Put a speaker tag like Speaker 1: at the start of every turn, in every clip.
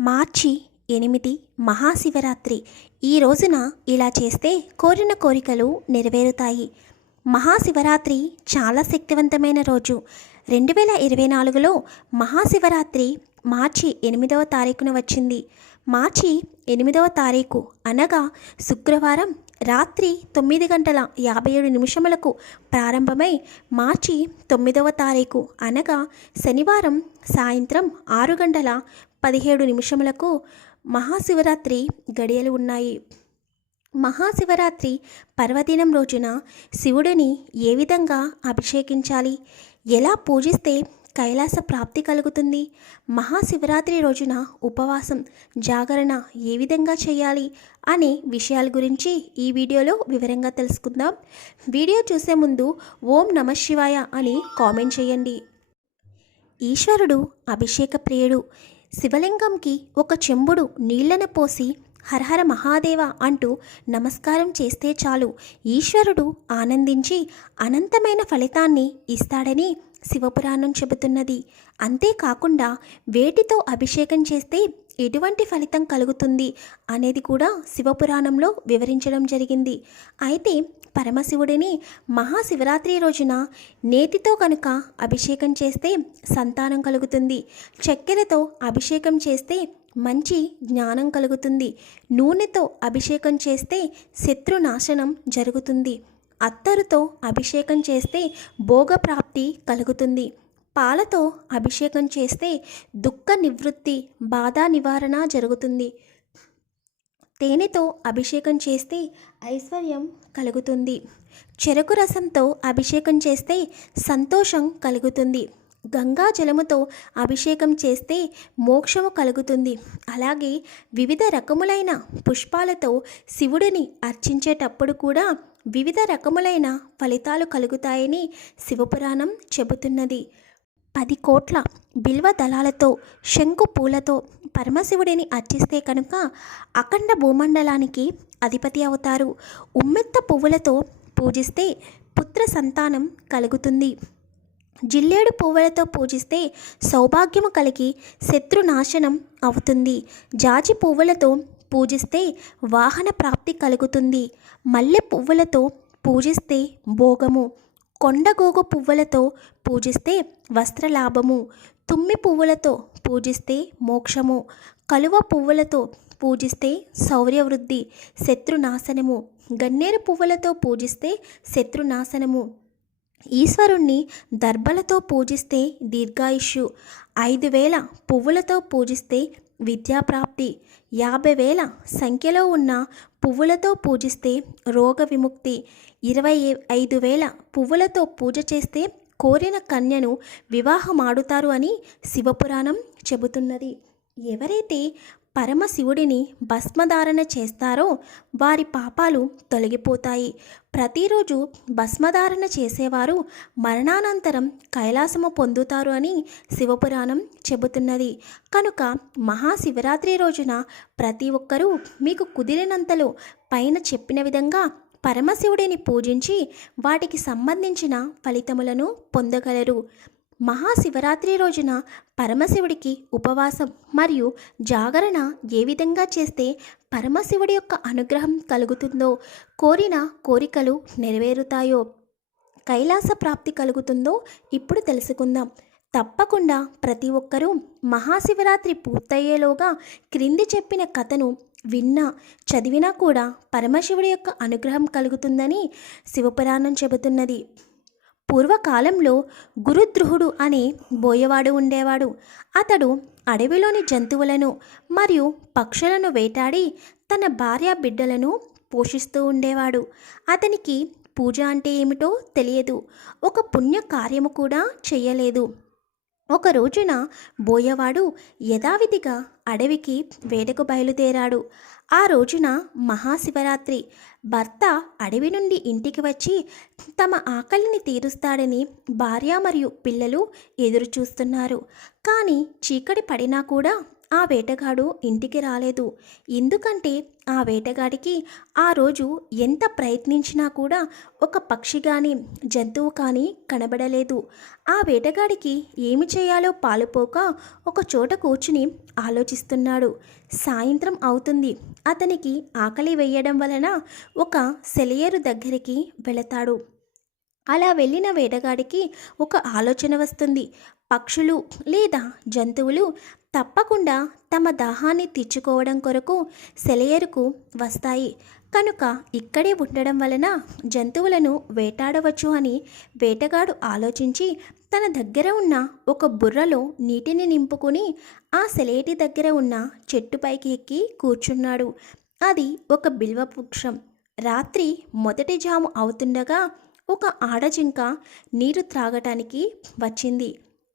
Speaker 1: మార్చి ఎనిమిది మహాశివరాత్రి. ఈ రోజున ఇలా చేస్తే కోరిన కోరికలు నెరవేరుతాయి. మహాశివరాత్రి చాలా శక్తివంతమైన రోజు. రెండు వేల ఇరవై నాలుగులో మహాశివరాత్రి మార్చి ఎనిమిదవ తారీఖున వచ్చింది. మార్చి ఎనిమిదవ తారీఖు అనగా శుక్రవారం రాత్రి తొమ్మిది గంటల యాభై ఏడు నిమిషములకు ప్రారంభమై మార్చి తొమ్మిదవ తారీఖు అనగా శనివారం సాయంత్రం ఆరు గంటల పదిహేడు నిమిషములకు మహాశివరాత్రి గడియలు ఉన్నాయి. మహాశివరాత్రి పర్వదినం రోజున శివుడిని ఏ విధంగా అభిషేకించాలి? ఎలా పూజిస్తే కైలాస ప్రాప్తి కలుగుతుంది? మహాశివరాత్రి రోజున ఉపవాసం జాగరణ ఏ విధంగా చేయాలి? అనే విషయాల గురించి ఈ వీడియోలో వివరంగా తెలుసుకుందాం. వీడియో చూసే ముందు ఓం నమ శివాయ అని కామెంట్ చేయండి. ఈశ్వరుడు అభిషేక ప్రియుడు. శివలింగంకి ఒక చెంబుడు నీళ్ళను పోసి హరహర మహాదేవ అంటూ నమస్కారం చేస్తే చాలు. ఈశ్వరుడు ఆనందించి అనంతమైన ఫలితాన్ని ఇస్తాడని శివపురాణం చెబుతున్నది. అంతేకాకుండా వేటితో అభిషేకం చేస్తే ఎటువంటి ఫలితం కలుగుతుంది అనేది కూడా శివపురాణంలో వివరించడం జరిగింది. అయితే పరమశివుడిని మహాశివరాత్రి రోజున నేతితో కనుక అభిషేకం చేస్తే సంతానం కలుగుతుంది. చక్కెరతో అభిషేకం చేస్తే మంచి జ్ఞానం కలుగుతుంది. నూనెతో అభిషేకం చేస్తే శత్రునాశనం జరుగుతుంది. అత్తరుతో అభిషేకం చేస్తే భోగప్రాప్తి కలుగుతుంది. పాలతో అభిషేకం చేస్తే దుఃఖ నివృత్తి బాధా నివారణ జరుగుతుంది. తేనెతో అభిషేకం చేస్తే ఐశ్వర్యం కలుగుతుంది. చెరకు రసంతో అభిషేకం చేస్తే సంతోషం కలుగుతుంది. గంగా జలముతో అభిషేకం చేస్తే మోక్షము కలుగుతుంది. అలాగే వివిధ రకములైన పుష్పాలతో శివుడిని అర్చించేటప్పుడు కూడా వివిధ రకములైన ఫలితాలు కలుగుతాయని శివపురాణం చెబుతున్నది. పది కోట్ల బిల్వ దళాలతో శంకు పూలతో పరమశివుడిని అర్చిస్తే కనుక అఖండ భూమండలానికి అధిపతి అవుతారు. ఉమ్మెత్త పువ్వులతో పూజిస్తే పుత్ర సంతానం కలుగుతుంది. జిల్లేడు పువ్వులతో పూజిస్తే సౌభాగ్యము కలిగి శత్రునాశనం అవుతుంది. జాజి పువ్వులతో పూజిస్తే వాహన ప్రాప్తి కలుగుతుంది. మల్లె పువ్వులతో పూజిస్తే భోగము. కొండగోగు పువ్వులతో పూజిస్తే వస్త్రలాభము తుమ్మి పువ్వులతో పూజిస్తే మోక్షము కలువ పువ్వులతో పూజిస్తే శౌర్యవృద్ధి శత్రునాశనము గన్నేరు పువ్వులతో పూజిస్తే శత్రునాశనము. ఈశ్వరుణ్ణి దర్భలతో పూజిస్తే దీర్ఘాయుష్యు ఐదు వేల పువ్వులతో పూజిస్తే విద్యాప్రాప్తి యాభై వేల సంఖ్యలో ఉన్న పువ్వులతో పూజిస్తే రోగ విముక్తి ఇరవై ఐదు వేల పువ్వులతో పూజ చేస్తే కోరిన కన్యను వివాహమాడుతారు అని శివపురాణం చెబుతున్నది. ఎవరైతే పరమశివుడిని భస్మధారణ చేస్తారో వారి పాపాలు తొలగిపోతాయి. ప్రతిరోజు భస్మధారణ చేసేవారు మరణానంతరం కైలాసము పొందుతారు అని శివపురాణం చెబుతున్నది. కనుక మహాశివరాత్రి రోజున ప్రతి ఒక్కరూ మీకు కుదిరినంతలో పైన చెప్పిన విధంగా పరమశివుడిని పూజించి వాటికి సంబంధించిన ఫలితములను పొందగలరు. మహాశివరాత్రి రోజున పరమశివుడికి ఉపవాసం మరియు జాగరణ ఏ విధంగా చేస్తే పరమశివుడి యొక్క అనుగ్రహం కలుగుతుందో కోరిన కోరికలు నెరవేరుతాయో కైలాస ప్రాప్తి కలుగుతుందో ఇప్పుడు తెలుసుకుందాం. తప్పకుండా ప్రతి ఒక్కరూ మహాశివరాత్రి పూర్తయ్యేలోగా క్రింది చెప్పిన కథను విన్నా చదివినా కూడా పరమశివుడి యొక్క అనుగ్రహం కలుగుతుందని శివపురాణం చెబుతున్నది. పూర్వకాలంలో గురుద్రుహుడు అనే బోయవాడు ఉండేవాడు. అతడు అడవిలోని జంతువులను మరియు పక్షులను వేటాడి తన భార్య బిడ్డలను పోషిస్తూ ఉండేవాడు. అతనికి పూజ అంటే ఏమిటో తెలియదు. ఒక పుణ్య కార్యము కూడా చేయలేదు. ఒక రోజున బోయవాడు యథావిధిగా అడవికి వేటకు బయలుదేరాడు. ఆ రోజున మహాశివరాత్రి. భర్త అడవి నుండి ఇంటికి వచ్చి తమ ఆకలిని తీరుస్తాడని భార్య మరియు పిల్లలు ఎదురు చూస్తున్నారు కానీ చీకటి పడినా కూడా ఆ వేటగాడు ఇంటికి రాలేదు. ఎందుకంటే ఆ వేటగాడికి ఆ రోజు ఎంత ప్రయత్నించినా కూడా ఒక పక్షి కానీ జంతువు కానీ కనబడలేదు. ఆ వేటగాడికి ఏమి చేయాలో పాలుపోక ఒక చోట కూర్చుని ఆలోచిస్తున్నాడు. సాయంత్రం అవుతుంది. అతనికి ఆకలి వేయడం వలన ఒక సెలయేరు దగ్గరికి వెళతాడు. అలా వెళ్ళిన వేటగాడికి ఒక ఆలోచన వస్తుంది. పక్షులు లేదా జంతువులు తప్పకుండా తమ దాహాన్ని తీర్చుకోవడం కొరకు సెలయేరుకు వస్తాయి. కనుక ఇక్కడే ఉండడం వలన జంతువులను వేటాడవచ్చు అని వేటగాడు ఆలోచించి తన దగ్గర ఉన్న ఒక బుర్రలో నీటిని నింపుకుని ఆ సెలేటి దగ్గర ఉన్న చెట్టుపైకి ఎక్కి కూర్చున్నాడు. అది ఒక బిల్వ వృక్షం రాత్రి మొదటి జాము అవుతుండగా ఒక ఆడజింక నీరు త్రాగటానికి వచ్చింది.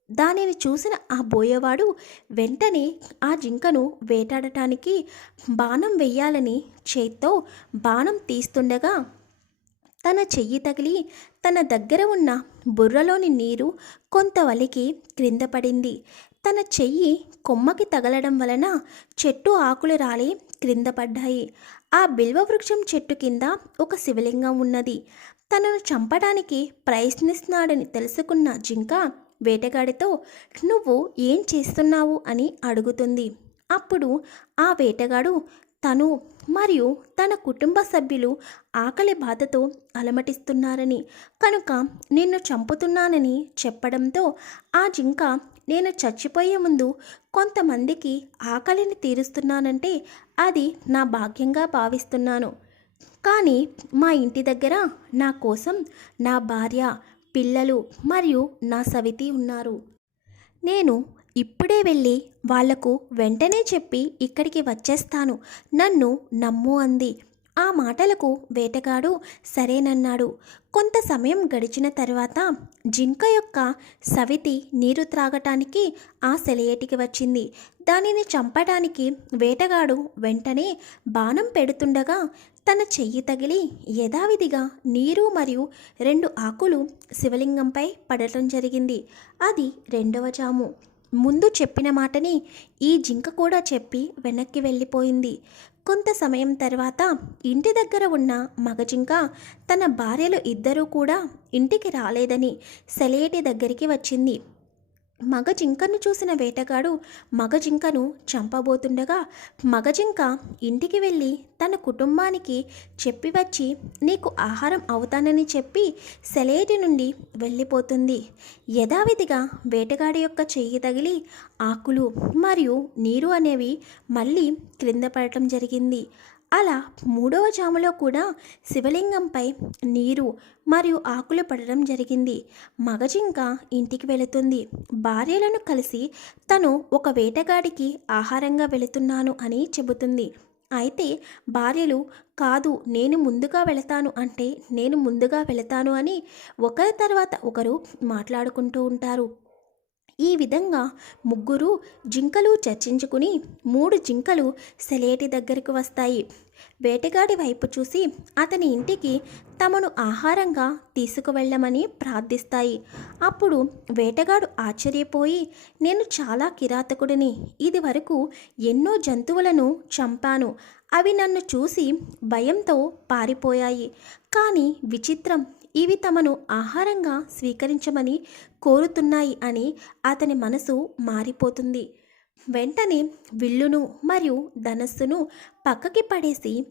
Speaker 1: దానిని చూసిన ఆ బోయవాడు వెంటనే ఆ జింకను వేటాడటానికి బాణం వెయ్యాలని చేత్తో బాణం తీస్తుండగా తన చెయ్యి తగిలి తన దగ్గర ఉన్న బుర్రలోని నీరు కొంత వలికి క్రింద పడింది. తన చెయ్యి కొమ్మకి తగలడం వలన చెట్టు ఆకులు రాలి క్రింద పడ్డాయి. ఆ బిల్వ వృక్షం చెట్టు కింద ఒక శివలింగం ఉన్నది. తనను చంపడానికి ప్రయత్నిస్తున్నాడని తెలుసుకున్న జింక వేటగాడితో నువ్వు ఏం చేస్తున్నావు? అని అడుగుతుంది. అప్పుడు ఆ వేటగాడు తను మరియు తన కుటుంబ సభ్యులు ఆకలి బాధతో అలమటిస్తున్నారని కనుక నిన్ను చంపుతున్నానని చెప్పడంతో ఆ జింక నేను చచ్చిపోయే ముందు కొంతమందికి ఆకలిని తీరుస్తున్నానంటే అది నా భాగ్యంగా భావిస్తున్నాను. కానీ మా ఇంటి దగ్గర నా కోసం నా భార్య పిల్లలు మరియు నా సవితి ఉన్నారు. నేను ఇప్పుడే వెళ్ళి వాళ్ళకు వెంటనే చెప్పి ఇక్కడికి వచ్చేస్తాను. నన్ను నమ్ము అంది. ఆ మాటలకు వేటగాడు సరేనన్నాడు. కొంత సమయం గడిచిన తర్వాత జింక యొక్క సవితి నీరు త్రాగటానికి ఆ సెలయేటికి వచ్చింది. దానిని చంపడానికి వేటగాడు వెంటనే బాణం పెడుతుండగా తన చెయ్యి తగిలి యథావిధిగా నీరు మరియు రెండు ఆకులు శివలింగంపై పడటం జరిగింది. అది రెండవ జాము. ముందు చెప్పిన మాటని ఈ జింక కూడా చెప్పి వెనక్కి వెళ్ళిపోయింది. కొంత సమయం తర్వాత ఇంటి దగ్గర ఉన్న మగజింక తన భార్యలు ఇద్దరూ కూడా ఇంటికి రాలేదని సెలయేటి దగ్గరికి వచ్చింది. మగ జింకను చూసిన వేటగాడు మగ జింకను చంపబోతుండగా మగ జింక ఇంటికి వెళ్ళి తన కుటుంబానికి చెప్పి వచ్చి నీకు ఆహారం అవుతానని చెప్పి సెలేటి నుండి వెళ్ళిపోతుంది. యథావిధిగా వేటగాడి యొక్క చెయ్యి తగిలి ఆకులు మరియు నీరు అనేవి మళ్ళీ క్రింద పడటం జరిగింది. అలా మూడవ జాములో కూడా శివలింగంపై నీరు మరియు ఆకులు పడడం జరిగింది. మగజింక ఇంటికి వెళుతుంది. భార్యలను కలిసి తను ఒక వేటగాడికి ఆహారంగా వెళుతున్నాను అని చెబుతుంది. అయితే భార్యలు కాదు నేను ముందుగా వెళతాను అంటే నేను ముందుగా వెళతాను అని ఒకరి తర్వాత ఒకరు మాట్లాడుకుంటూ ఉంటారు. ఈ విధంగా ముగ్గురు జింకలు చర్చించుకుని మూడు జింకలు సెలేటి దగ్గరికి వస్తాయి. వేటగాడి వైపు చూసి అతని ఇంటికి తమను ఆహారంగా తీసుకువెళ్ళమని ప్రార్థిస్తాయి. అప్పుడు వేటగాడు ఆశ్చర్యపోయి నేను చాలా కిరాతకుడిని. ఇది వరకు ఎన్నో జంతువులను చంపాను. అవి నన్ను చూసి భయంతో పారిపోయాయి. కానీ విచిత్రం ఇవి తమను ఆహారంగా స్వీకరించమని కోరుతున్నాయి అని అతని మనసు మారిపోతుంది. వెంటనే విల్లును మరియు ధనస్సును పక్కకి పడేసి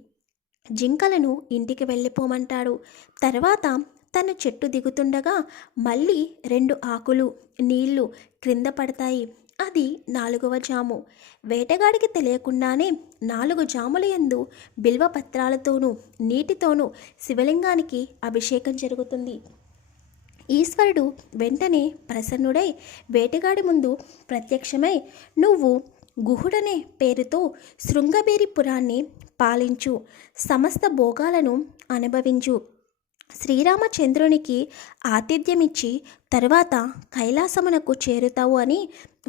Speaker 1: జింకలను ఇంటికి వెళ్ళిపోమంటాడు. తర్వాత తన చెట్టు దిగుతుండగా మళ్ళీ రెండు ఆకులు నీళ్ళు క్రింద పడతాయి. అది నాలుగవ జాము. వేటగాడికి తెలియకుండానే నాలుగు జాముల యందు బిల్వ పత్రాలతోనూ నీటితోనూ శివలింగానికి అభిషేకం జరుగుతుంది. ఈశ్వరుడు వెంటనే ప్రసన్నుడై వేటగాడి ముందు ప్రత్యక్షమై నువ్వు గుహుడనే పేరుతో శృంగబేరిపురాన్ని పాలించు సమస్త భోగాలను అనుభవించు. శ్రీరామచంద్రునికి ఆతిథ్యమిచ్చి తరువాత కైలాసమునకు చేరుతావు అని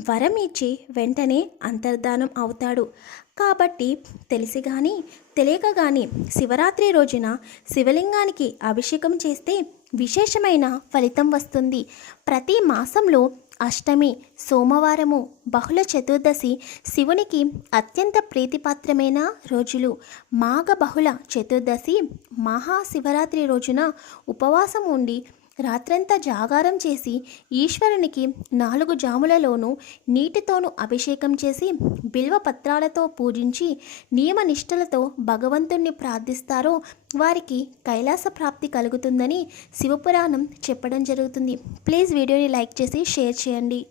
Speaker 1: వరం ఇచ్చి వెంటనే అంతర్ధానం అవుతాడు. కాబట్టి తెలిసి కానీ తెలియక కానీ శివరాత్రి రోజున శివలింగానికి అభిషేకం చేస్తే విశేషమైన ఫలితం వస్తుంది. ప్రతి మాసంలో అష్టమి సోమవారము బహుళ చతుర్దశి శివునికి అత్యంత ప్రీతిపాత్రమైన రోజులు. మాఘ బహుళ చతుర్దశి మహాశివరాత్రి రోజున ఉపవాసం ఉండి రాత్రంతా జాగారం చేసి ఈశ్వరునికి నాలుగు జాములలోనూ నీటితోనూ అభిషేకం చేసి బిల్వ పత్రాలతో పూజించి నియమనిష్టలతో భగవంతుణ్ణి ప్రార్థిస్తారో వారికి కైలాస ప్రాప్తి కలుగుతుందని శివపురాణం చెప్పడం జరుగుతుంది. ప్లీజ్ వీడియోని లైక్ చేసి షేర్ చేయండి.